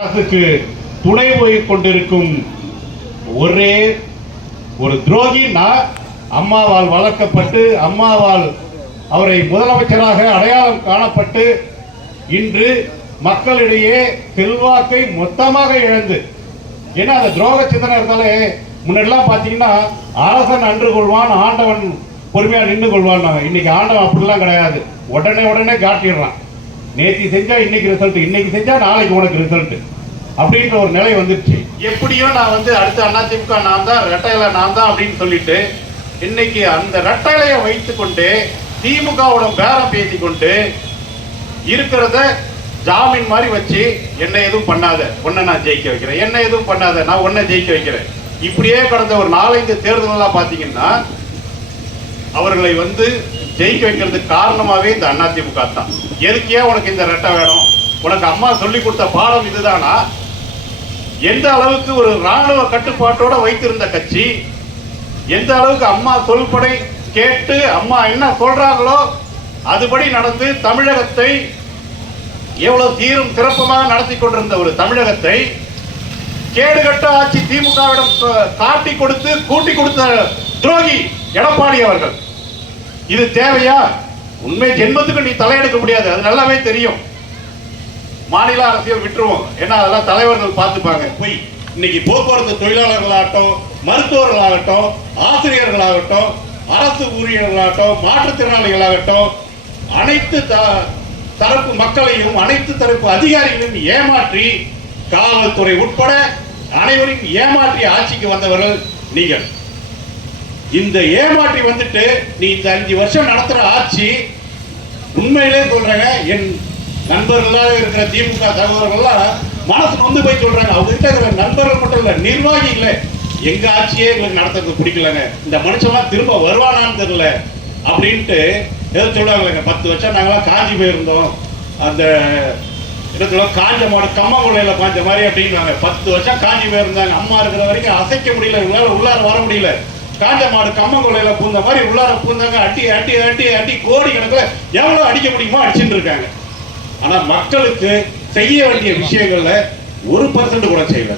அரசுக்கு துணை போய் கொண்டிருக்கும் ஒரே ஒரு துரோகின்னா அம்மாவால் வளர்க்கப்பட்டு அம்மாவால் அவரை முதலமைச்சராக அடையாளம் காணப்பட்டு இன்று மக்களிடையே செல்வாக்கை மொத்தமாக இழந்து. ஏன்னா அந்த துரோக சிந்தனை இருந்தாலே முன்னாடிலாம் பார்த்தீங்கன்னா அரசன் அன்று கொள்வான் ஆண்டவன் பொறுமையாக நின்று கொள்வான் இன்னைக்கு ஆண்டவன் அப்படிலாம் கிடையாது. உடனே உடனே காட்டிடுறான். நேத்தி செஞ்சா இன்னைக்கு ரிசல்ட் இன்னைக்கு செஞ்சா நாளைக்கு உனக்கு ரிசல்ட் அப்படின்ற ஒரு நிலை வந்துருச்சு. எப்படியோ நான் வந்து அடுத்த அதிமுக நான் தான் ரெட்டையில நான் தான் அப்படின்னு சொல்லிட்டு இன்னைக்கு அந்த ரெட்டையிலையை வைத்துக்கொண்டு திமுகவோட பேரம் பேசி கொண்டு இருக்கிறத ஜாமீன் மாதிரி வச்சு என்ன எதுவும் பண்ணாத. உன்னை நான் ஜெயிக்க வைக்கிறேன். என்ன எதுவும் பண்ணாத. நான் உன்னை ஜெயிக்க வைக்கிறேன். இப்படியே கடந்த ஒரு நாலஞ்சு தேர்தலெல்லாம் பார்த்தீங்கன்னா அவர்களை வந்து ஜெயிக்க வைக்கிறதுக்கு காரணமாகவே இந்த அதிமுக தான். எதுக்கே உனக்கு இந்த ரெட்டை வேணும். உனக்கு அம்மா சொல்லி கொடுத்த பாடம் இதுதானா? எந்த அளவுக்கு ஒரு ராணுவ கட்டுப்பாட்டோட வைத்திருந்த கட்சி? எந்த அளவுக்கு அம்மா சொல்படை கேட்டு அம்மா என்ன சொல்றாங்களோ அதுபடி நடந்து தமிழகத்தை எவ்வளவு தீரும் சிறப்பமாக நடத்தி கொண்டிருந்த ஒரு தமிழகத்தை கேடுகட்ட ஆட்சி திமுகவிடம் காட்டி கொடுத்து கூட்டி கொடுத்த துரோகி எடப்பாடி அவர்கள். இது தேவையா? உண்மை ஜென்மத்துக்கு நீ தலையெடுக்க முடியாது. அது நல்லாவே தெரியும். மாநில அரசியல் விட்டுருவோம். ஏன்னா அதெல்லாம் தலைவர்கள் பார்த்துப்பாங்க. போய் இன்னைக்கு போக்குவரத்து தொழிலாளர்களாகட்டும் மருத்துவர்களாகட்டும் ஆசிரியர்களாகட்டும் அரசு ஊழியர்களாகட்டும் மாற்றுத்திறனாளிகளாகட்டும் அனைத்து த- தரப்பு மக்களையும் அனைத்து தரப்பு அதிகாரிகளையும் ஏமாற்றி காவல்துறை உட்பட அனைவரையும் ஏமாற்றி ஆட்சிக்கு வந்தவர்கள் நீங்கள். இந்த ஏமாற்றி வந்துட்டு நீ இந்த அஞ்சு வருஷம் நடத்துற ஆட்சி உண்மையிலே சொல்றேங்க என் நண்பர்களாக இருக்கிற திமுக தகவல்கள்லாம் மனசு நொந்து போய் சொல்றாங்க. அவங்க கிட்ட இருக்கிற நண்பர்கள் மட்டும் இல்லை நிர்வாகி இல்லை. எங்க ஆட்சியே எங்களுக்கு நடத்துறது பிடிக்கலங்க. இந்த மனுஷன்லாம் திரும்ப வருவானான்னு தெரியல அப்படின்ட்டு ஏதோ சொல்லுவாங்க பத்து வருஷம் நாங்களாம் காஞ்சி போயிருந்தோம். அந்த இடத்துல காஞ்ச மாடு கம்மங்குள்ளையில பாஞ்ச மாதிரி அப்படின்னாங்க பத்து வருஷம் காஞ்சி போயிருந்தாங்க. அம்மா இருக்கிற வரைக்கும் அசைக்க முடியல. இவங்களால உள்ளார வர முடியல. காஞ்ச மாடு கம்மங்குள்ளையில பூந்த மாதிரி உள்ளார பூந்தாங்க அட்டி அட்டி அட்டி அட்டி கோடி கணக்கில் எவ்வளவு அடிக்க முடியுமோ அடிச்சுட்டு இருக்காங்க. ஆனா மக்களுக்கு செய்ய வேண்டிய விஷயங்கள்ல ஒரு பர்சன்ட் கூட செய்யல.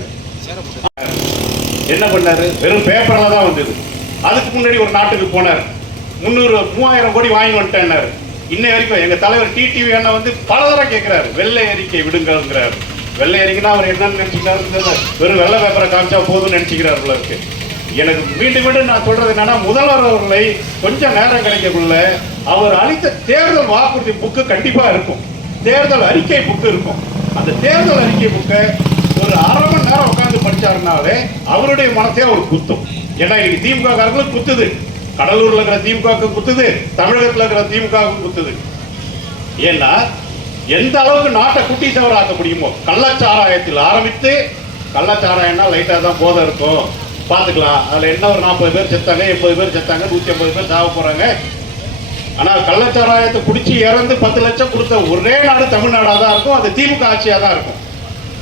என்ன பண்ணாரு? வெறும் பேப்பரில் தான் வந்தது. அதுக்கு முன்னாடி ஒரு நாட்டுக்கு போனார். முந்நூறு மூவாயிரம் கோடி வாங்கி வந்துட்டேன்னாரு. இன்ன வரைக்கும் எங்க தலைவர் டிடிவி அண்ணா வந்து பல தடவை கேட்கிறாரு வெள்ளை அறிக்கை விடுங்கிறார் வெள்ளை அறிக்கைனா அவர் என்னன்னு நினச்சிக்கிறாரு வெறும் வெள்ளை பேப்பரை காமிச்சா போதும்னு நினச்சிக்கிறார் உள்ளருக்கு இருக்கு. எனக்கு மீண்டும் மீண்டும் நான் சொல்றது என்னன்னா முதல்வர் அவர்களை கொஞ்சம் நேரம் கிடைக்கக்குள்ள அவர் அளித்த தேர்தல் வாக்குறுதி புக்கு கண்டிப்பா இருக்கும். தேர்தல் அறிக்கை புக்கு இருக்கும். அந்த தேர்தல் அறிக்கை புக்கை ஒரு அரை மணி நேரம் உட்காந்து படிச்சாருனாலே அவருடைய மனசே அவர் குத்தும். ஏன்னா இன்னைக்கு திமுக காரர்களுக்கு குத்துது. கடலூர்ல இருக்கிற திமுக குத்துது. தமிழகத்துல இருக்கிற திமுகவுக்கு குத்துது. ஏன்னா எந்த அளவுக்கு நாட்டை குட்டி சவராக்க முடியுமோ கள்ளச்சாராயத்தில் ஆரம்பித்து கள்ளச்சாராயம்னா லைட்டாக தான் போதை இருக்கும். பார்த்துக்கலாம். அதில் என்ன ஒரு நாற்பது பேர் செத்தாங்க எண்பது பேர் செத்தாங்க நூற்றி ஐம்பது பேர் சாக போகிறாங்க ஆனால் கள்ளச்சாராயத்தை குடிச்சு இறந்து பத்து லட்சம் கொடுத்த ஒரே நாடு தமிழ்நாடாக தான் இருக்கும் அது திமுக ஆட்சியாக தான் இருக்கும்.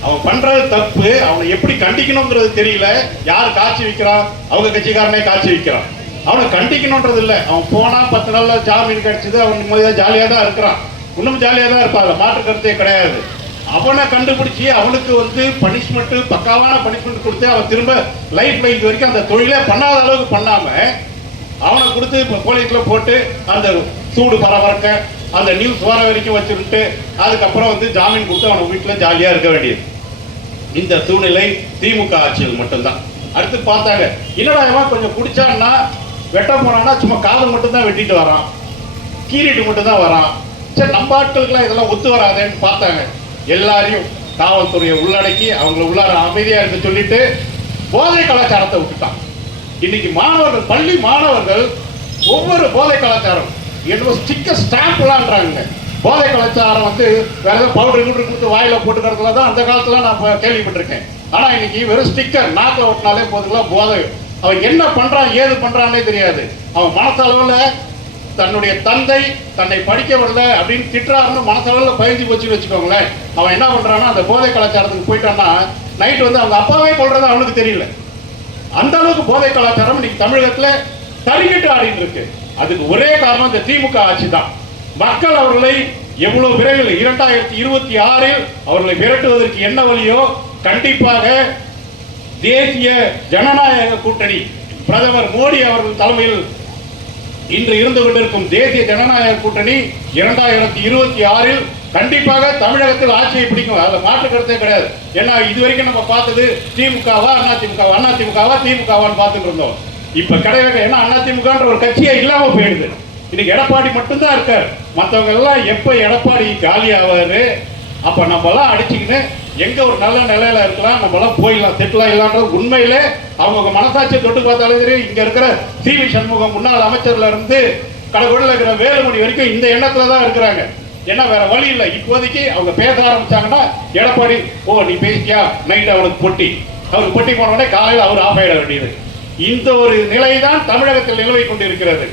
அவன் பண்ணுறது தப்பு அவனை எப்படி கண்டிக்கணுங்கிறது தெரியல. யார் காட்சி வைக்கிறான்? அவங்க கட்சிக்காரனே காட்சி வைக்கிறான். அவனை கண்டிக்கணுன்றது இல்லை. அவன் போனால் பத்து நாளில் ஜாமீன் கிடச்சிது அவன் தான் ஜாலியாக தான் இருக்கிறான். இன்னும் ஜாலியாக தான் இருப்பாங்க மாற்று கருத்தே கிடையாது. அவனை கண்டுபிடிச்சி அவனுக்கு வந்து பனிஷ்மெண்ட் பக்காவான பனிஷ்மெண்ட் கொடுத்து அவன் திரும்ப லைஃப்ல இது வரைக்கும் அந்த தொழிலே பண்ணாத அளவுக்கு பண்ணாம அவனை கொடுத்து இப்போ போலீஸ்ல போட்டு அந்த சூடு பரபரக்க அந்த நியூஸ் வர வரைக்கும் வச்சுக்கிட்டு அதுக்கப்புறம் வந்து ஜாமீன் கொடுத்து அவனை வீட்டில் ஜாலியாக இருக்க வேண்டியது. இந்த சூழ்நிலை திமுக ஆட்சியில் மட்டும்தான். அடுத்து பார்த்தாங்க என்னடா இவன் கொஞ்சம் குடிச்சான்னா வெட்ட போனான்னா சும்மா காது மட்டும்தான் வெட்டிட்டு வரான். கீறிட்டு மட்டும் தான் வரான். சரி நம்ம ஆட்களுக்கெல்லாம் இதெல்லாம் ஒத்து வராதேன்னு பார்த்தாங்க. எல்லாரையும் காவல்துறையை உள்ளடக்கி அவங்கள உள்ளார அமைதியா இருக்க சொல்லிட்டு போதை கலாச்சாரத்தை விட்டுட்டான் இன்னைக்கு மாணவர்கள் பள்ளி மாணவர்கள் ஒவ்வொரு போதை கலாச்சாரம். என்னவோ ஸ்டிக்கர் ஸ்டாம்ப்லான்றாங்க போதை கலாச்சாரம் வந்து வேற ஏதாவது பவுடர் கிவுடர் கொடுத்து வாயில போட்டுக்கிறதுல தான் அந்த காலத்துல நான் கேள்விப்பட்டிருக்கேன். ஆனா இன்னைக்கு வெறும் ஸ்டிக்கர் நாக்கில் ஒட்டினாலே போதுங்களா? போதை. அவன் என்ன பண்றான் ஏது பண்றான்னே தெரியாது. அவன் மனசளவுல தன்னுடைய தந்தை தன்னை படிக்க விடல அப்படின்னு திட்டுறாருன்னு மனசளவுல பயந்து போச்சுன்னு வச்சுக்கோங்களேன். அவன் என்ன பண்றான்னா அந்த போதை கலாச்சாரத்துக்கு போயிட்டான்னா நைட் வந்து அவங்க அப்பாவே கொள்றது அவனுக்கு தெரியல. அந்த அளவுக்கு போதை கலாச்சாரம் இன்னைக்கு தமிழகத்துல தறிக்கட்டு ஆடிட்டு இருக்கு. அதுக்கு ஒரே காரணம் இந்த திமுக ஆட்சி தான். மக்கள் அவர்களை எவ்வளவு விரைவில் இரண்டாயிரத்தி இருபத்தி ஆறில் அவர்களை விரட்டுவதற்கு என்ன வழியோ கண்டிப்பாக தேசிய ஜனநாயக கூட்டணி பிரதமர் மோடி அவர்கள் தலைமையில் இன்று இருந்து கொண்டிருக்கும் தேசிய ஜனநாயக கூட்டணி இரண்டாயிரத்தி இருபத்தி ஆறில் கண்டிப்பாக தமிழகத்தில் ஆட்சியை பிடிக்கும். அதுல மாற்று கருத்தே கிடையாது. ஏன்னா இது வரைக்கும் நம்ம பார்த்தது திமுகவா அண்ணா திமுகவா அண்ணா திமுகவா திமுகவான்னு பார்த்துட்டு இருந்தோம். இப்ப கிடையாது ஏன்னா அண்ணா திமுகன்ற ஒரு கட்சியே இல்லாம போயிடுது. இன்னைக்கு எடப்பாடி மட்டும்தான் இருக்கார். மற்றவங்க எல்லாம் எப்ப எடப்பாடி காலி ஆவாரு? அப்ப நம்ம எல்லாம் அடிச்சுக்கின்னு எங்க ஒரு நல்ல நிலையில இருக்கலாம் நம்மளாம் போயிடலாம் செட்டில் இல்லான்றது உண்மையிலே அவங்க மனசாட்சியை தொட்டு பார்த்தாலும் சரி இங்க இருக்கிற சி வி சண்முகம் முன்னாள் அமைச்சர்ல இருந்து கடற்கொடியில் இருக்கிற வேலுமணி வரைக்கும் இந்த எண்ணத்துல தான் இருக்கிறாங்க. ஏன்னா வேற வழி இல்லை. இப்போதைக்கு அவங்க பேச ஆரம்பிச்சாங்கன்னா எடப்பாடி ஓ நீ பேசியா நைட் அவனுக்கு பொட்டி. அவருக்கு பொட்டி போன உடனே காலையில் அவர் ஆஃப் ஆயிட வேண்டியது. இந்த ஒரு நிலை தான் தமிழகத்தில் நிலவை கொண்டிருக்கிறது.